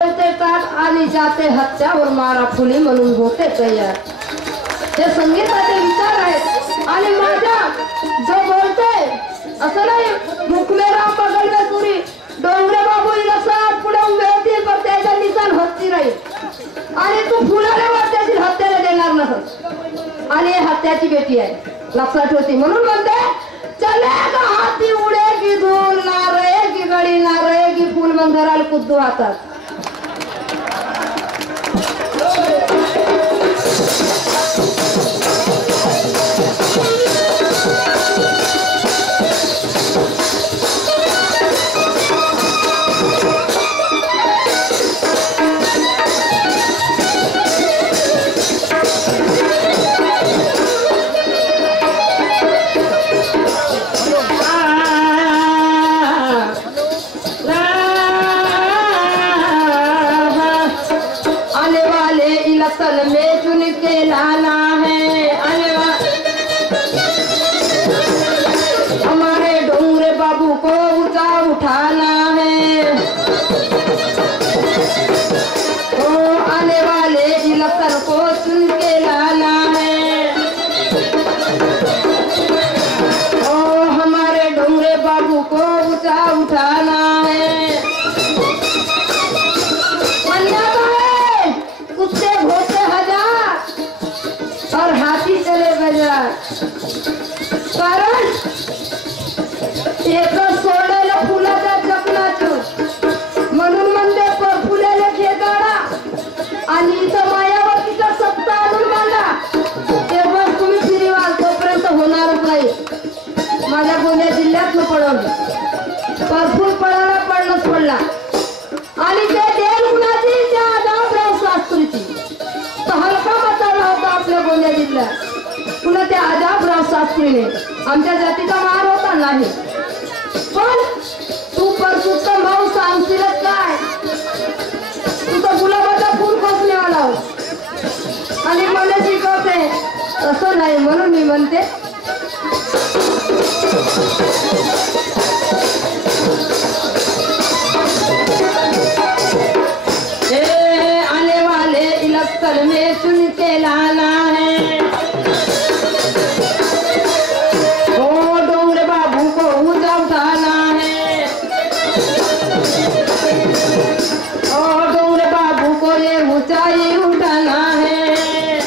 आणि जाते हत्या और मारा फुली म्हणून होते तयार। हे संगीताचे विचार आहेत आणि माझ्या जो बोलते असं नाही मुख में राम बगल में तुरी डोंगरे बाबू लक्षात पुढे उभे होतील पण त्याच्या निशाण हत्ती राहील आणि तू फुलाला वाटते हत्याला देणार नसत आणि हत्याची बेटी आहे लक्षात होती म्हणून म्हणते चलेगा हाथी उड़ेगी धूल ना रहेगी गड़ी ना रहेगी फूल मंगराल कुद्दू हातात। में चुन के लाना है हमारे डोंगरे बाबू को ऊंचा उठाना है। ओ आने वाले इलेक्शन को चुन के लाना है। ओ हमारे डोंगरे बाबू को ऊंचा उठाना है। कुत्ते भोते हजार और हाथी चले बाजार कारण एक सोडायला फुलाचा जपनाच म्हणून म्हणते फुलेले खेदाडा आणि इथं मायावतीचा सत्ता आणून बांधा तेव्हा तुम्ही फिरीवाल तोपर्यंत होणारच नाही। माझ्या गोंदिया जिल्ह्यात न पडवलं भरपूर पडायला पडणंच पडला आणि ते देल गुणाची त्या आजाबराव शास्त्रीची तो हलका बचावला होता आपल्या गोंदिया जिल्ह्यात पुन्हा त्या आजाबराव शास्त्रीने आमच्या जातीचा मार होता नाही पण तू परसुत्तम भाऊ सांगशीलच काय तू तर गुलाबाचा फूल खोसण्यावाला हो आणि मला शिकवते असं नाही म्हणून मी म्हणते आने वाले इलेक्शन में चुन के लाना है। ओ डोंगरे बाबू को ऊंचा उठाना है। ओ डोंगरे बाबू को ये ऊंचाई उठाना है।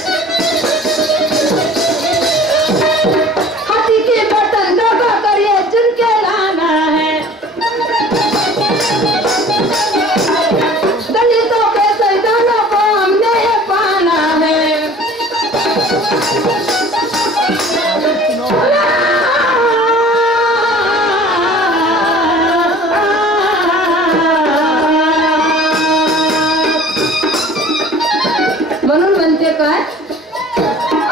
हाथी के बटन दबा कर ये चुन के लाना है। दलितों के संविधानों को हमने ये पाना है। म्हणून म्हणते काय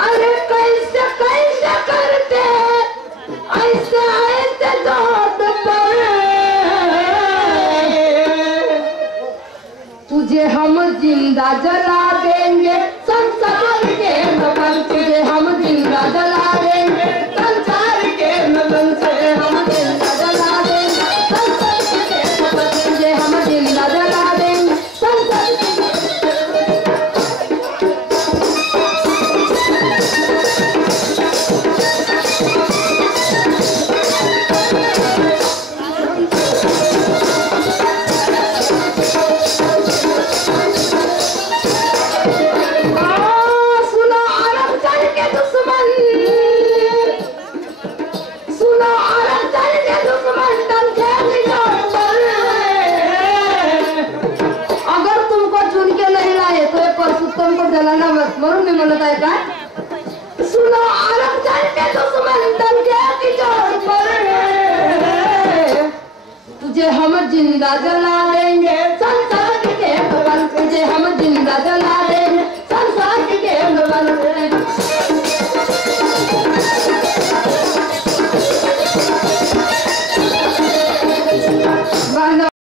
अरे कैसे कैसे करते ऐसे ऐसे जोत पर तुझे हम जिंदा जला देंगे संसार के नमन तुझे हम जिंदा जला देंगे संसार के नमन से हम जिंदा जला देंगे संसार के नमन तुझे हम जिंदा जला देंगे संसार के जलाना मत म्हणून मी म्हणत आहे काय सुनो आरक्षण के दुश्मन दल के किचड़ पर तुझे हम जिंदा जला